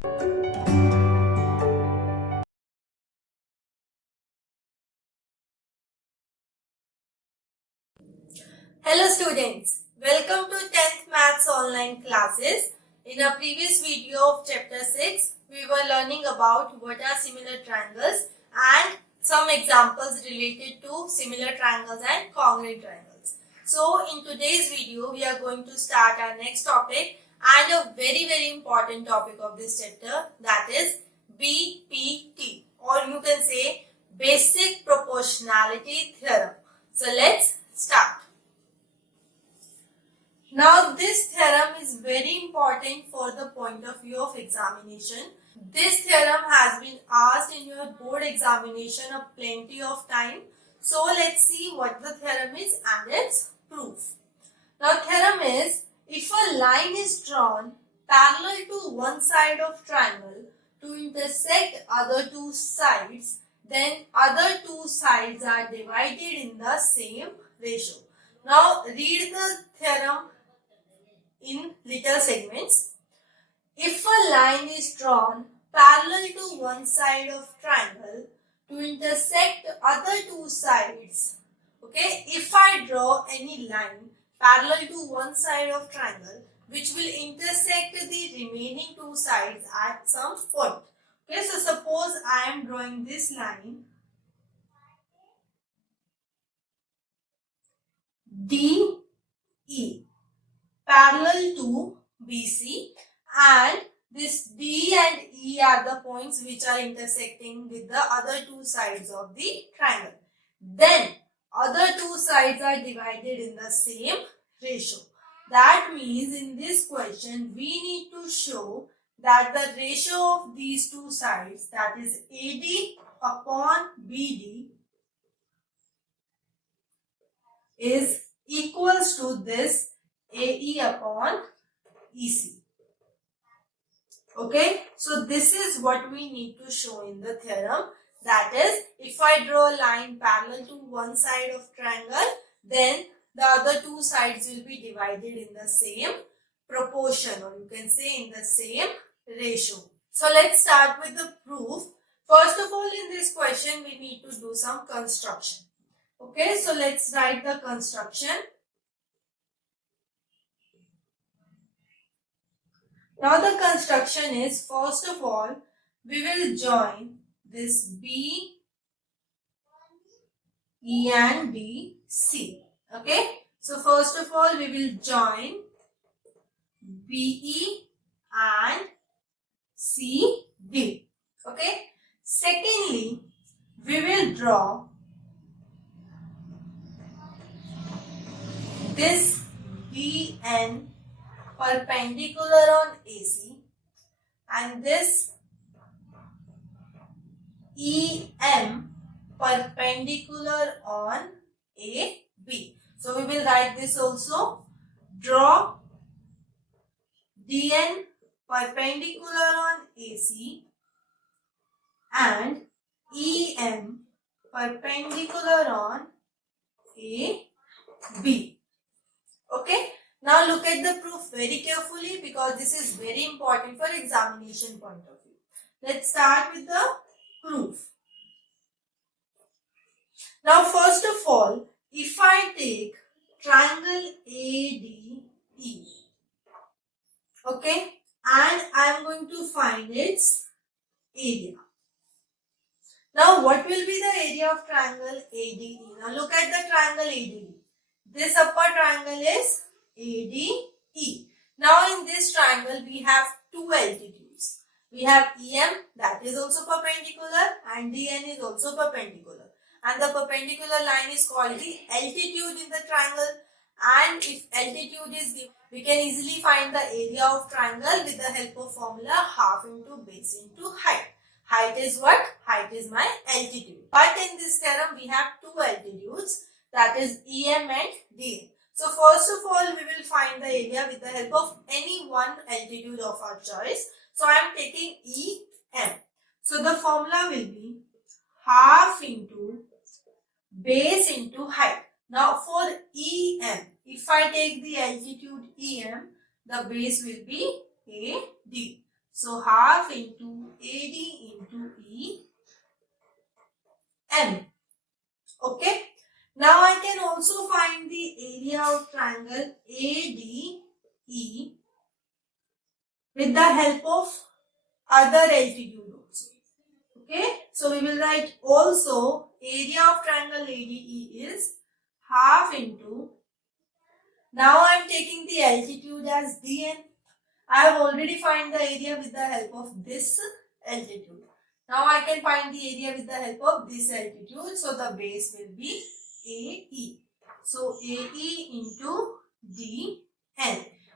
Hello students, welcome to 10th Maths online classes. In a previous video of chapter 6, we were learning about what are similar triangles and some examples related to similar triangles and congruent triangles. So in today's video, we are going to start our next topic and a very important topic of this chapter, that is BPT, or you can say Basic Proportionality Theorem. So let's start. Now this theorem is very important for the point of view of examination. This theorem has been asked in your board examination a plenty of time. So let's see what the theorem is and its proof. Now theorem is, if a line is drawn parallel to one side of triangle to intersect other two sides, then other two sides are divided in the same ratio. Now read the theorem in little segments. If a line is drawn parallel to one side of triangle to intersect other two sides, okay, if I draw any line parallel to one side of triangle which will intersect the remaining two sides at some point. Okay, so suppose I am drawing this line DE parallel to BC, and this D and E are the points which are intersecting with the other two sides of the triangle. Then other two sides are divided in the same ratio. That means in this question we need to show that the ratio of these two sides, that is AD upon BD, is equals to this AE upon EC. Okay, so this is what we need to show in the theorem. That is, if I draw a line parallel to one side of triangle, then the other two sides will be divided in the same proportion, or you can say in the same ratio. So let's start with the proof. First of all, in this question we need to do some construction. Okay, so let's write the construction. Now the construction is, first of all, we will join this B, E and D, C. Okay. So first of all, we will join BE and CD. Okay. Secondly, we will draw this BN perpendicular on AC and this EM perpendicular on AB. So we will write this also. Draw DN perpendicular on AC and EM perpendicular on AB. Okay. Now look at the proof very carefully because this is very important for examination point of view. Let's start with the proof. Now first of all, if I take triangle ADE, okay, and I am going to find its area. Now what will be the area of triangle ADE? Now look at the triangle ADE. This upper triangle is ADE. Now in this triangle we have two altitudes. We have EM, that is also perpendicular, and DN is also perpendicular. And the perpendicular line is called the altitude in the triangle. And if altitude is given, we can easily find the area of triangle with the help of formula half into base into height. Height is what? Height is my altitude. But in this theorem we have two altitudes, that is EM and DN. So first of all, we will find the area with the help of any one altitude of our choice. So I am taking EM. So the formula will be half into base into height. Now for EM, if I take the altitude EM, the base will be AD. So half into AD into EM. Okay. Now I can also find the area of triangle ADE with the help of other altitude also. Okay. So we will write also area of triangle ADE is half into, now I am taking the altitude as dn. I have already find the area with the help of this altitude. Now I can find the area with the help of this altitude. So the base will be AE. So AE into DN.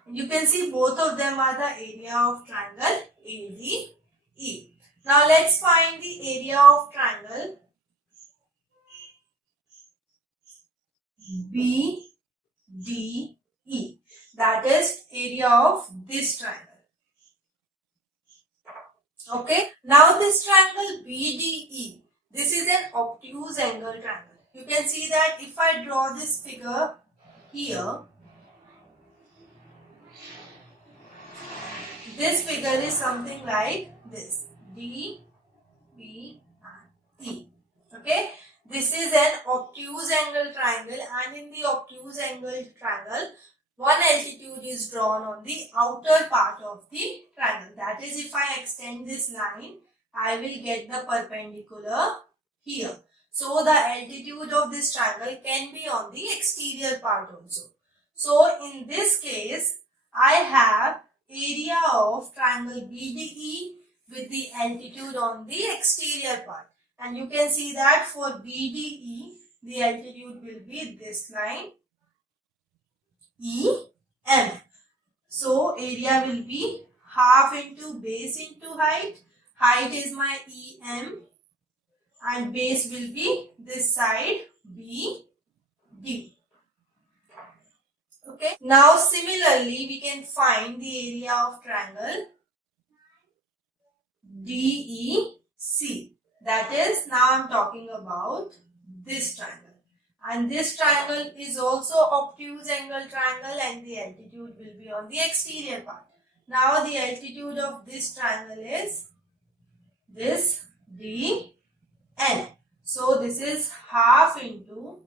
And you can see both of them are the area of triangle ADE. Now let's find the area of triangle BDE. That is area of this triangle. Okay. Now this triangle BDE, this is an obtuse angle triangle. You can see that if I draw this figure here, this figure is something like this. D, B, and E. Okay. This is an obtuse angle triangle, and in the obtuse angle triangle, one altitude is drawn on the outer part of the triangle. That is, if I extend this line, I will get the perpendicular here. So the altitude of this triangle can be on the exterior part also. So in this case, I have area of triangle BDE with the altitude on the exterior part. And you can see that for BDE, the altitude will be this line, EM. So area will be half into base into height. Height is my EM and base will be this side BD. Okay. Now similarly we can find the area of triangle DEC. That is, now I am talking about this triangle. And this triangle is also obtuse angle triangle and the altitude will be on the exterior part. Now the altitude of this triangle is this DN. So this is half into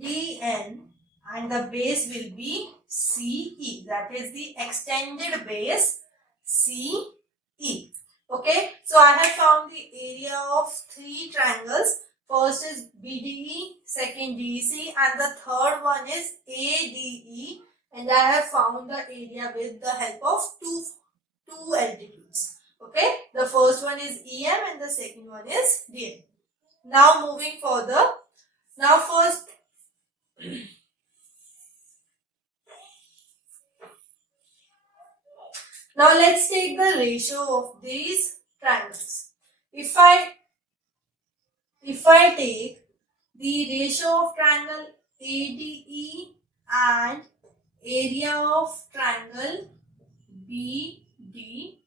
DN and the base will be CE. That is the extended base CE. Okay. So I have found the area of three triangles. First is BDE, second DEC, and the third one is ADE. And I have found the area with the help of two altitudes. Okay, the first one is EM and the second one is DN. Now moving further. Now first, now let's take the ratio of these triangles. If I take the ratio of triangle ADE and area of triangle BDE.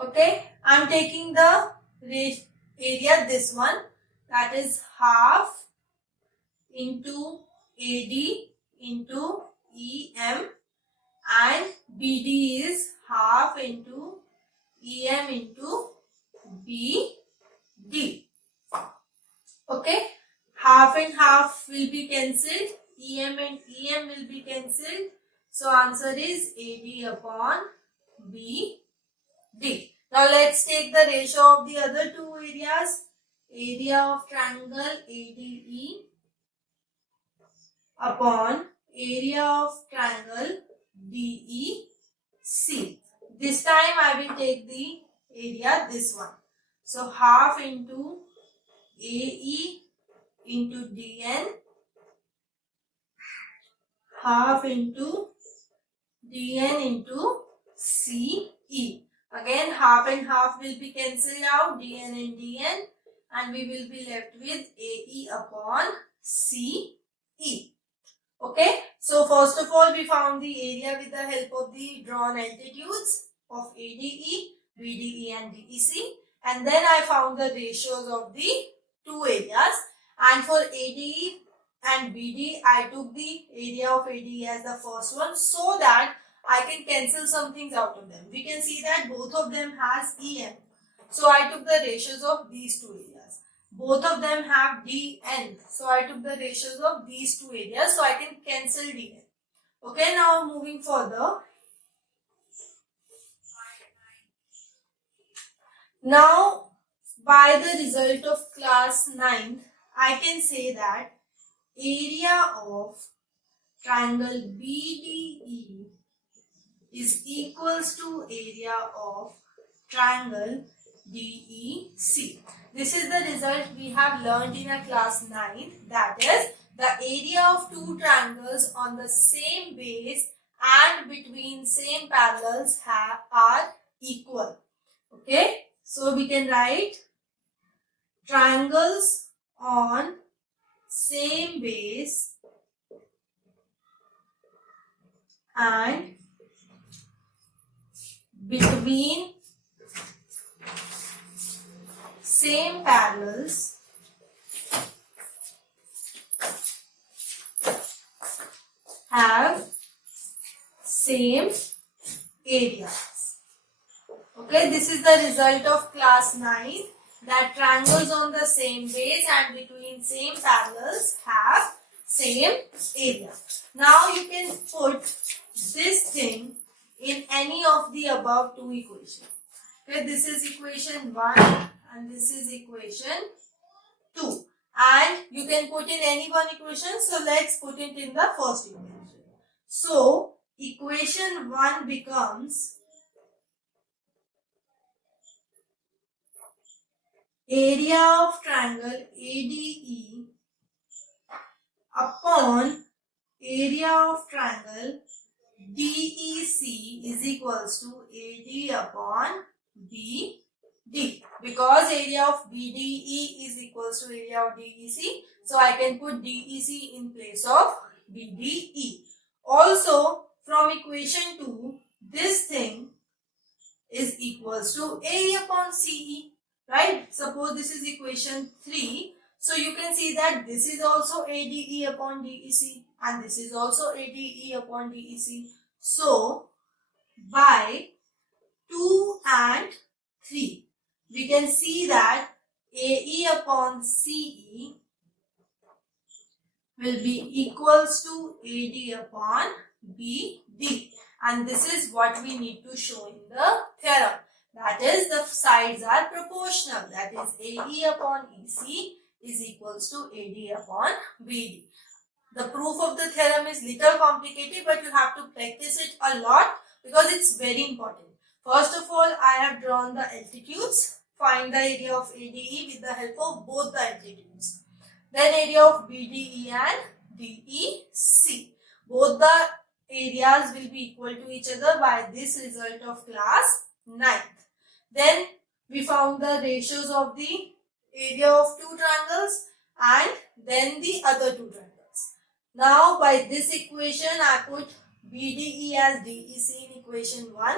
Okay, I am taking the area, this one, that is half into AD into EM and BD is half into EM into BD. Okay, half and half will be cancelled, EM and EM will be cancelled. So answer is AD upon BD. Now let's take the ratio of the other two areas. Area of triangle ADE upon area of triangle DEC. This time I will take the area, this one. So half into AE into DN, half into DN into CE. Again half and half will be cancelled out, DN and DN, and we will be left with AE upon CE. Okay, so first of all we found the area with the help of the drawn altitudes of ADE, BDE and DEC, and then I found the ratios of the two areas, and for ADE and BD I took the area of ADE as the first one so that I can cancel some things out of them. We can see that both of them has EM. So I took the ratios of these two areas. Both of them have DN. So I took the ratios of these two areas. So I can cancel DN. Okay, now moving further. Now, by the result of class 9th, I can say that area of triangle BDE is equals to area of triangle DEC. This is the result we have learned in a class 9th, that is the area of two triangles on the same base and between same parallels are equal. Okay, so we can write triangles on same base and between same parallels have same areas. Okay, this is the result of class 9, that triangles on the same base and between same parallels have same area. Now you can put this thing in any of the above two equations. Okay, this is equation 1 and this is equation 2. And you can put in any one equation. So let's put it in the first equation. So equation 1 becomes area of triangle ADE upon area of triangle DEC is equals to AD upon BD, because area of BDE is equals to area of DEC. So I can put DEC in place of BDE. Also from equation 2, this thing is equals to area upon CE. Right? Suppose this is equation 3. So you can see that this is also ADE upon DEC and this is also ADE upon DEC. So by 2 and 3, we can see that AE upon CE will be equals to AD upon BD. And this is what we need to show in the theorem. That is, the sides are proportional. That is, AE upon EC is equals to AD upon BD. The proof of the theorem is little complicated, but you have to practice it a lot because it's very important. First of all, I have drawn the altitudes. Find the area of ADE with the help of both the altitudes. Then area of BDE and DEC. Both the areas will be equal to each other by this result of class 9th. Then we found the ratios of the area of two triangles and then the other two triangles. Now by this equation I put BDE as DEC in equation 1,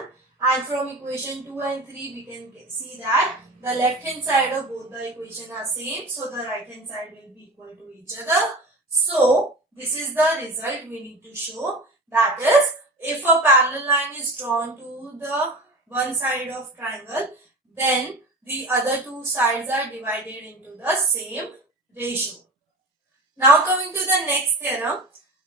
and from equation 2 and 3 we can see that the left hand side of both the equation are same, so the right hand side will be equal to each other. So this is the result we need to show, that is, if a parallel line is drawn to the one side of triangle, then the other two sides are divided into the same ratio. Now coming to the next theorem.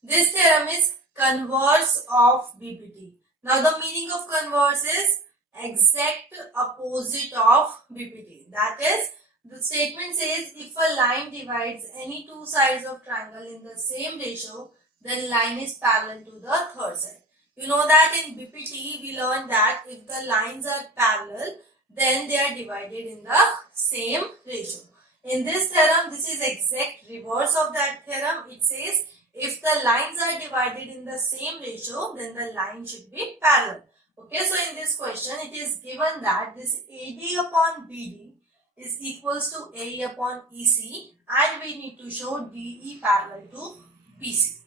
This theorem is converse of BPT. Now the meaning of converse is exact opposite of BPT. That is, the statement says if a line divides any two sides of triangle in the same ratio, then line is parallel to the third side. You know that in BPT we learned that if the lines are parallel, then they are divided in the same ratio. In this theorem, this is exact reverse of that theorem. It says if the lines are divided in the same ratio, then the line should be parallel. Okay, so in this question, it is given that this AD upon BD is equals to AE upon EC, and we need to show DE parallel to BC.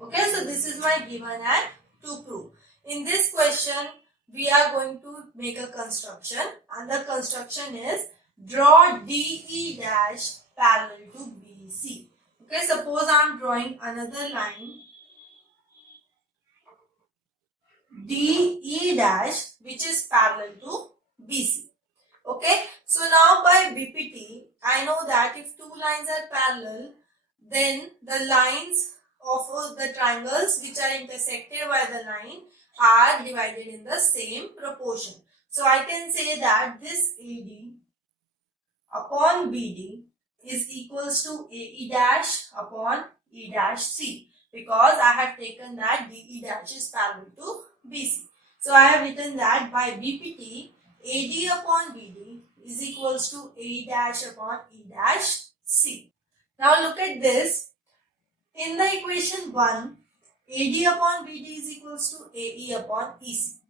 Okay, so this is my given and to prove. In this question, we are going to make a construction, and the construction is draw DE dash parallel to BC. Okay, suppose I am drawing another line DE dash which is parallel to BC. Okay, so now by BPT, I know that if two lines are parallel, then the lines of the triangles which are intersected by the line are divided in the same proportion. So I can say that this AD upon BD is equals to AE dash upon E dash C, because I have taken that DE dash is parallel to BC. So I have written that by BPT, AD upon BD is equals to AE dash upon E dash C. Now look at this. In the equation 1, AD upon BD is equals to AE upon EC.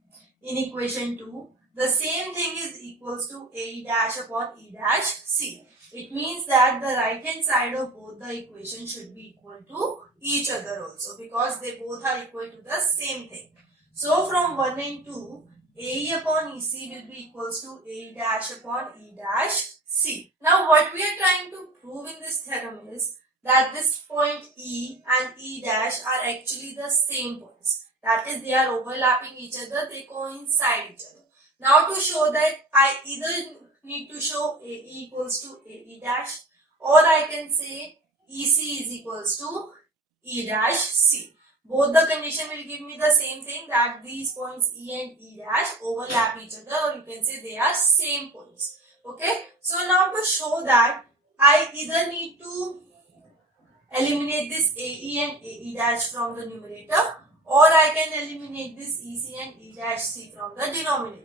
In equation 2, the same thing is equals to AE dash upon E dash C. It means that the right hand side of both the equations should be equal to each other also, because they both are equal to the same thing. So from 1 and 2, AE upon EC will be equals to AE dash upon E dash C. Now what we are trying to prove in this theorem is that this point E and E dash are actually the same points. That is, they are overlapping each other, they coincide each other. Now to show that, I either need to show AE equals to AE dash, or I can say EC is equals to E dash C. Both the condition will give me the same thing, that these points E and E dash overlap each other, or you can say they are same points. Okay, so now to show that, I either need to eliminate this AE and AE dash from the numerator, or I can eliminate this EC and E dash C from the denominator.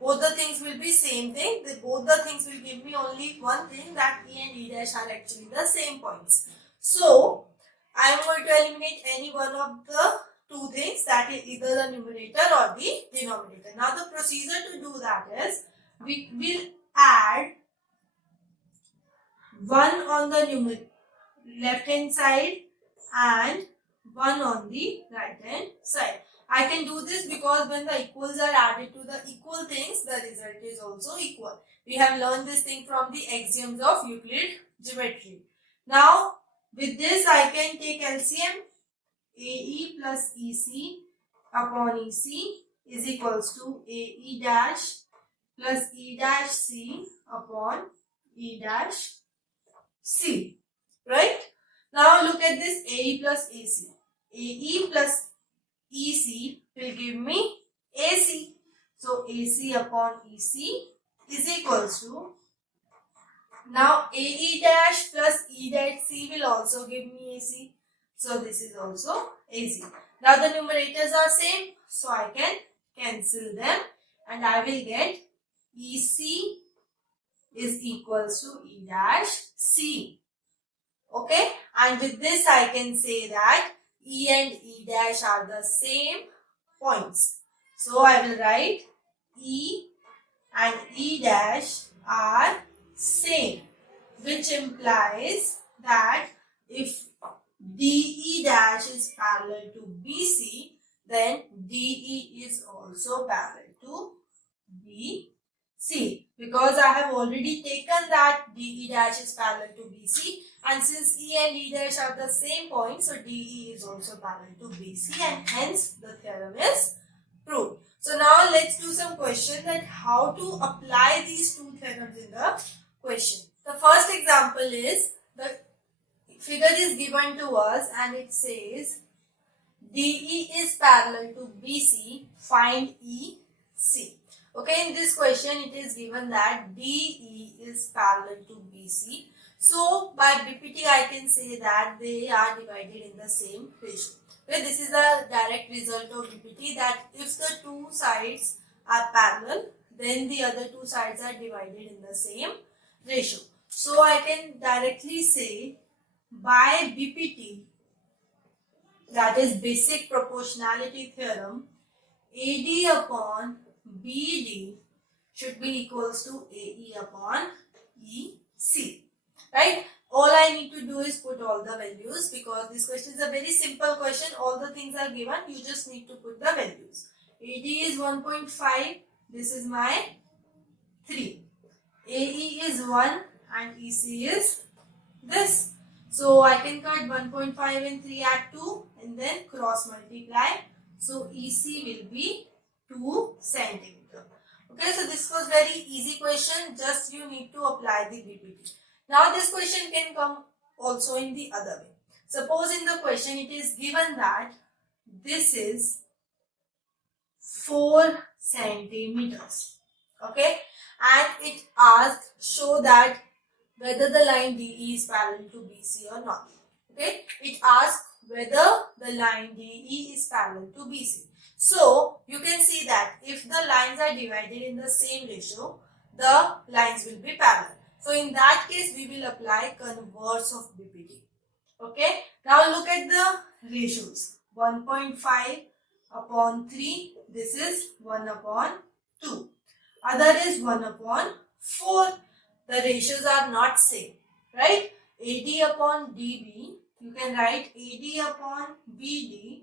Both the things will be same thing. Both the things will give me only one thing, that E and E dash are actually the same points. So I am going to eliminate any one of the two things, that is either the numerator or the denominator. Now the procedure to do that is, we will add 1 on the left hand side and 1 on the right hand side. I can do this because when the equals are added to the equal things, the result is also equal. We have learned this thing from the axioms of Euclid geometry. Now with this I can take LCM. AE plus EC upon EC is equals to AE dash plus E dash C upon E dash C. Right? Now look at this AE plus AC. AE plus EC will give me AC. So AC upon EC is equals to, now AE dash plus E dash C will also give me AC. So this is also AC. Now the numerators are same, so I can cancel them and I will get EC is equals to E dash C. Okay, and with this I can say that E and E dash are the same points. So I will write E and E dash are same, which implies that if DE dash is parallel to BC, then DE is also parallel to BC, because I have already taken that DE dash is parallel to BC, and since E and E dash are the same point, so DE is also parallel to BC, and hence the theorem is proved. So now let's do some question that how to apply these two theorems in the question. The first example is, the figure is given to us and it says DE is parallel to BC, find EC. Okay, in this question it is given that DE is parallel to BC. So by BPT I can say that they are divided in the same ratio. Okay, this is the direct result of BPT, that if the two sides are parallel, then the other two sides are divided in the same ratio. So I can directly say by BPT, that is basic proportionality theorem, AD upon BD should be equals to AE upon EC. Right? All I need to do is put all the values, because this question is a very simple question. All the things are given. You just need to put the values. AD is 1.5. This is my 3. AE is 1 and EC is this. So I can cut 1.5 and 3 at 2 and then cross multiply. So EC will be 2 centimeter. Okay, so this was very easy question. Just you need to apply the BPT. Now this question can come also in the other way. Suppose in the question it is given that this is 4 centimeters. Okay, and it asks show that whether the line DE is parallel to BC or not. Okay, it asks whether the line DE is parallel to BC. So you can see that if the lines are divided in the same ratio, the lines will be parallel. So in that case, we will apply converse of BPT. Okay, now look at the ratios. 1.5 upon 3, this is 1 upon 2. Other is 1 upon 4. The ratios are not same, right? AD upon DB, you can write AD upon BD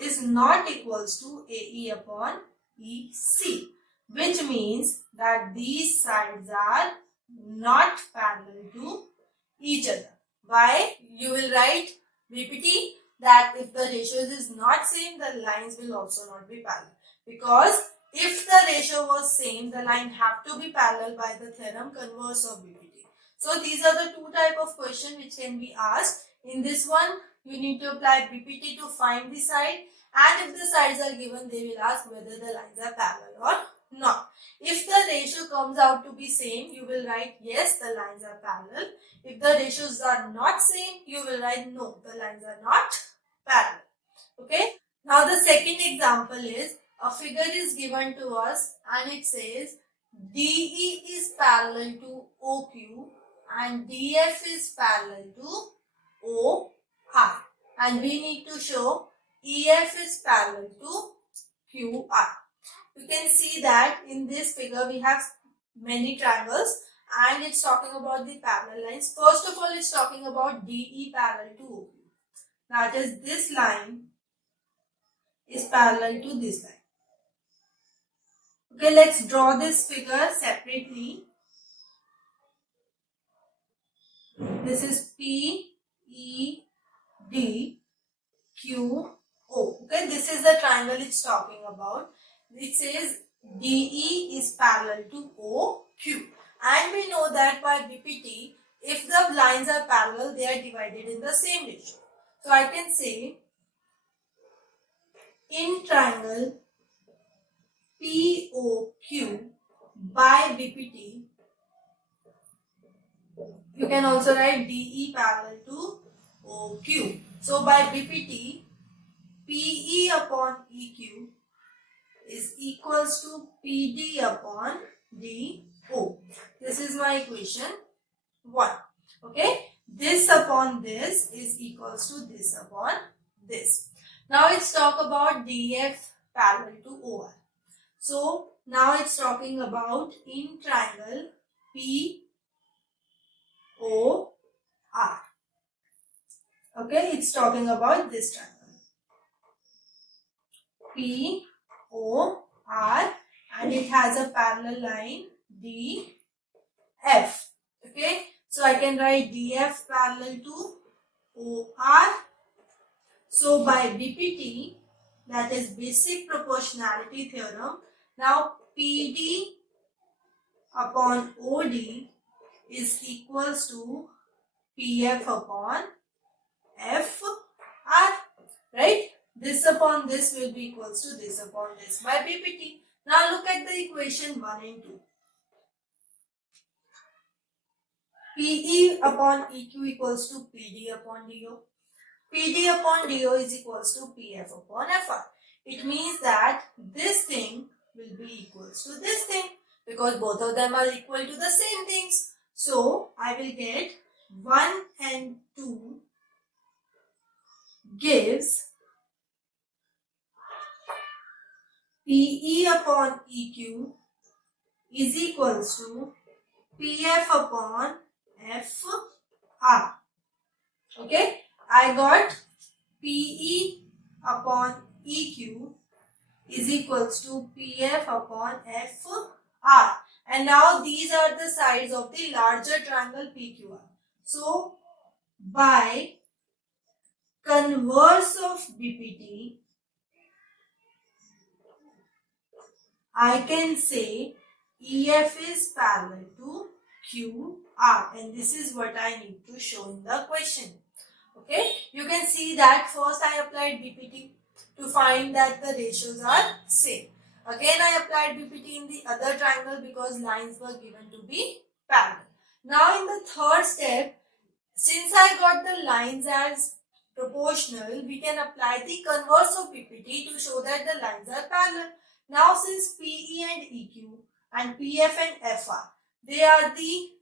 is not equals to AE upon EC, which means that these sides are not parallel to each other. Why? You will write BPT that if the ratios is not same, the lines will also not be parallel. Because if the ratio was same, the line have to be parallel by the theorem converse of BPT. So these are the two type of question which can be asked. In this one, you need to apply BPT to find the side, and if the sides are given, they will ask whether the lines are parallel or not. If the ratio comes out to be same, you will write yes, the lines are parallel. If the ratios are not same, you will write no, the lines are not parallel. Okay. Now the second example is a figure is given to us and it says DE is parallel to OQ and DF is parallel to OR, and we need to show EF is parallel to QR. You can see that in this figure we have many triangles and it's talking about the parallel lines. First of all, it's talking about DE parallel to OQ. That is, this line is parallel to this line. Okay, let's draw this figure separately. This is P, E, D, Q, O. Okay, this is the triangle it's talking about. It says DE is parallel to OQ. And we know that by BPT, if the lines are parallel, they are divided in the same ratio. So I can say in triangle POQ by BPT, you can also write DE parallel to OQ. So by BPT, PE upon EQ is equals to PD upon DO. This is my equation 1. Okay. This upon this is equals to this upon this. Now let's talk about DF parallel to OR. So now it's talking about in triangle POR. Okay, it's talking about this triangle POR, and it has a parallel line DF. Okay, so I can write DF parallel to OR. So by BPT, that is basic proportionality theorem, now PD upon OD is equals to PF upon FR, right? This upon this will be equals to this upon this by BPT. Now look at the equation 1 and 2. PE upon EQ equals to PD upon DO. PD upon DO is equals to PF upon FR. It means that this thing will be equals to this thing because both of them are equal to the same things. So I will get 1 and 2 gives PE upon EQ is equals to PF upon FR. Okay, I got PE upon EQ is equals to PF upon FR. And now these are the sides of the larger triangle PQR. So by converse of BPT, I can say EF is parallel to QR, and this is what I need to show in the question. Okay, you can see that first I applied BPT to find that the ratios are same. Again I applied BPT in the other triangle because lines were given to be parallel. Now in the third step, since I got the lines as proportional, we can apply the converse of BPT to show that the lines are parallel. Now since PE and EQ and PF and FR, they are the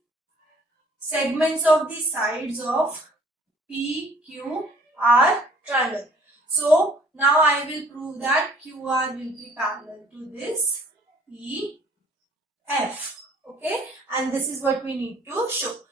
segments of the sides of PQR triangle. So now I will prove that QR will be parallel to this EF. Okay, and this is what we need to show.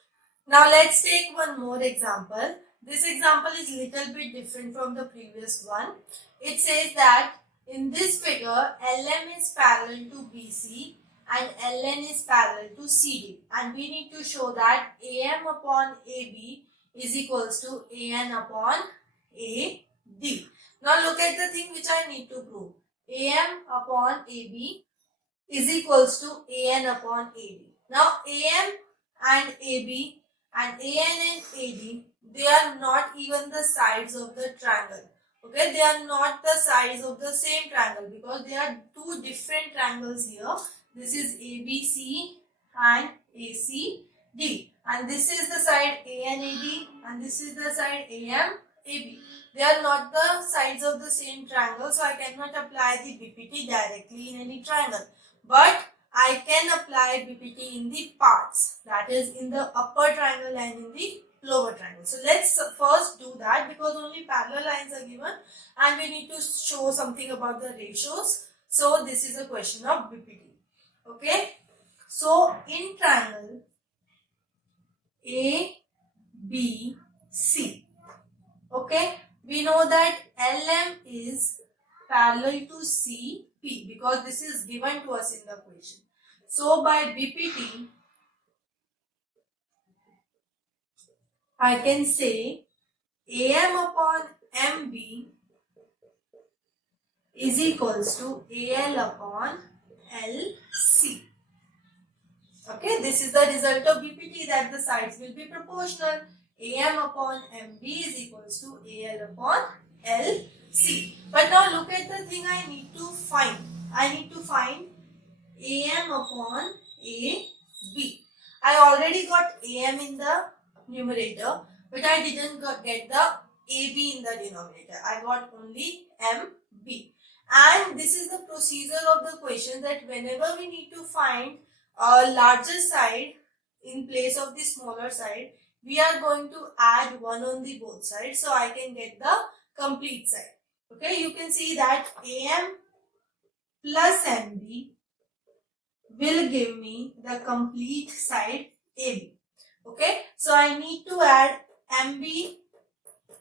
Now let's take one more example. This example is little bit different from the previous one. It says that in this figure, LM is parallel to BC and LN is parallel to CD. And we need to show that AM upon AB is equals to AN upon AD. Now look at the thing which I need to prove. AM upon AB is equals to AN upon AD. Now AM and AB and AN and AD, they are not even the sides of the triangle. Okay, they are not the sides of the same triangle because they are two different triangles here. This is ABC and ACD, and this is the side ANAD and this is the side AMAB. They are not the sides of the same triangle, so I cannot apply the BPT directly in any triangle. But I can apply BPT in the parts, that is in the upper triangle and in the lower triangle. So let's first do that because only parallel lines are given and we need to show something about the ratios. So this is a question of BPT. Okay. So in triangle ABC, okay, we know that LM is parallel to CP because this is given to us in the question. So by BPT, I can say AM upon MB is equals to AL upon LC. Okay, this is the result of BPT, that the sides will be proportional. AM upon MB is equals to AL upon LC. But now look at the thing I need to find. I need to find AM upon AB. I already got AM in the numerator, but I didn't get the AB in the denominator. I got only MB. And this is the procedure of the question, that whenever we need to find a larger side in place of the smaller side, we are going to add 1 on the both sides, so I can get the complete side. Okay, you can see that AM plus MB will give me the complete side AB. Okay, so I need to add MB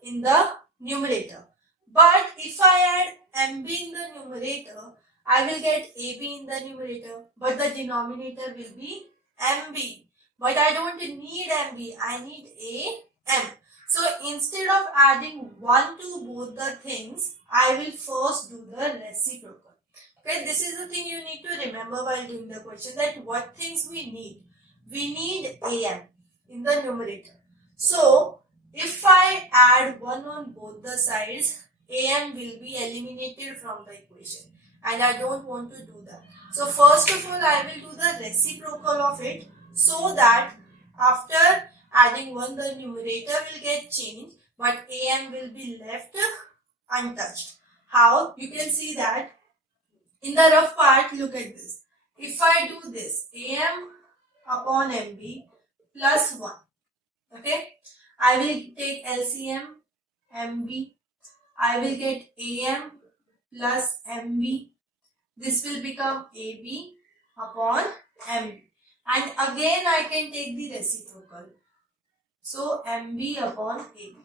in the numerator. But if I add MB in the numerator, I will get AB in the numerator, but the denominator will be MB. But I don't need MB, I need AM. So instead of adding 1 to both the things, I will first do the reciprocal. Okay, this is the thing you need to remember while doing the question, that what things we need. We need AM in the numerator. So if I add 1 on both the sides, AM will be eliminated from the equation, and I don't want to do that. So first of all, I will do the reciprocal of it, so that after adding 1, the numerator will get changed, but AM will be left untouched. How? You can see that in the rough part. Look at this. If I do this, AM upon MB plus 1, okay, I will take LCM MB. I will get AM plus MB. This will become AB upon MB. And again I can take the reciprocal. So MB upon AB.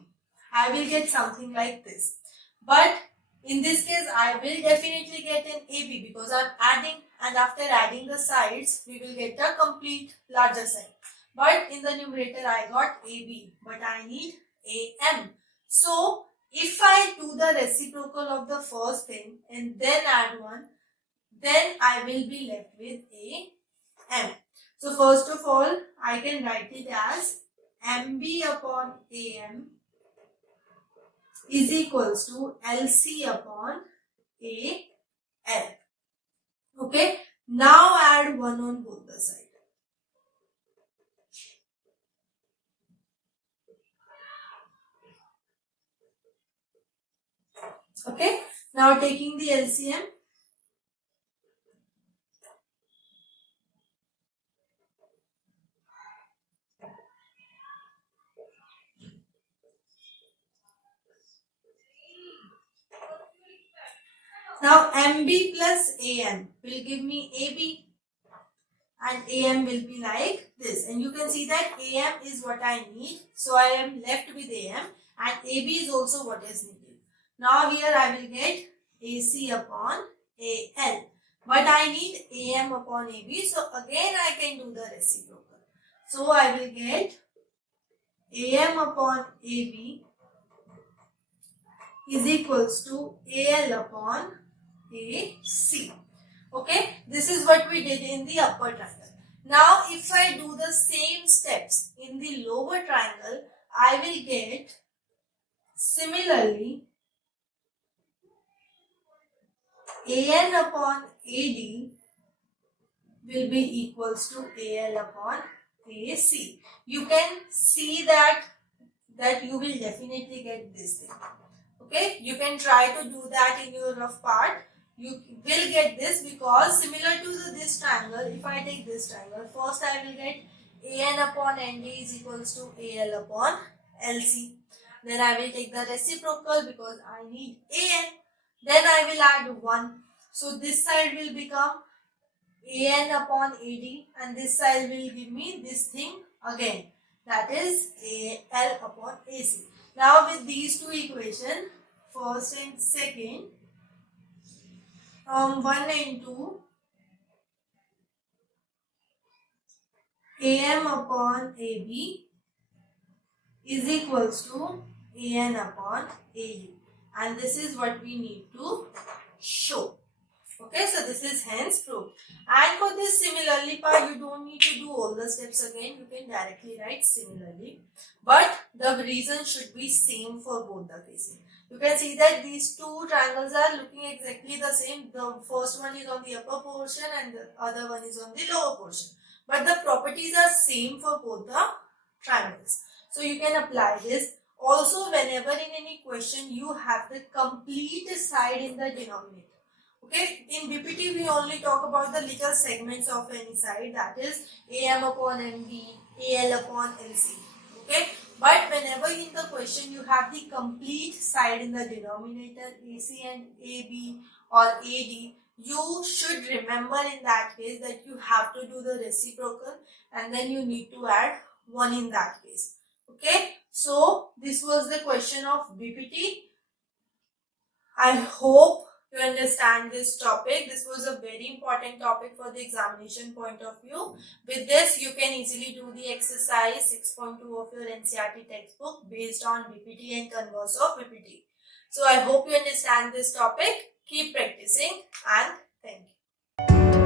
I will get something like this. But in this case, I will definitely get an AB because I am adding, and after adding the sides, we will get a complete larger side. But in the numerator, I got AB, but I need AM. So if I do the reciprocal of the first thing and then add 1, then I will be left with AM. So first of all, I can write it as MB upon AM is equals to LC upon AL. Okay, now add 1 on both the sides. Okay, now taking the LCM. Now MB plus AM will give me AB and AM will be like this, and you can see that AM is what I need, so I am left with AM, and AB is also what is needed. Now here I will get AC upon AL, but I need AM upon AB, so again I can do the reciprocal. So I will get AM upon AB is equals to AL upon AC. Okay, this is what we did in the upper triangle. Now if I do the same steps in the lower triangle, I will get similarly AN upon AD will be equals to AL upon AC. You can see that you will definitely get this thing. Okay, you can try to do that in your rough part. You will get this, because similar to this triangle, if I take this triangle, first I will get AN upon ND is equals to AL upon LC. Then I will take the reciprocal because I need AN. Then I will add 1. So this side will become AN upon AD, and this side will give me this thing again, that is AL upon AC. Now with these two equations, first and second, 1 and 2, AM upon AB is equals to AN upon AD, and this is what we need to show. Okay, so this is hence proved. And for this similarly part, you don't need to do all the steps again. You can directly write similarly. But the reason should be same for both the cases. You can see that these two triangles are looking exactly the same. The first one is on the upper portion and the other one is on the lower portion. But the properties are same for both the triangles. So you can apply this. Also, whenever in any question, you have the complete side in the denominator. Okay, in BPT we only talk about the little segments of any side, that is AM upon MB, AL upon LC. Okay, but whenever in the question you have the complete side in the denominator, AC and AB or AD, you should remember in that case that you have to do the reciprocal, and then you need to add 1 in that case. Okay, so this was the question of BPT. I hope you understand this topic. This was a very important topic for the examination point of view. With this, you can easily do the exercise 6.2 of your NCERT textbook based on BPT and converse of BPT. So I hope you understand this topic. Keep practicing, and thank you.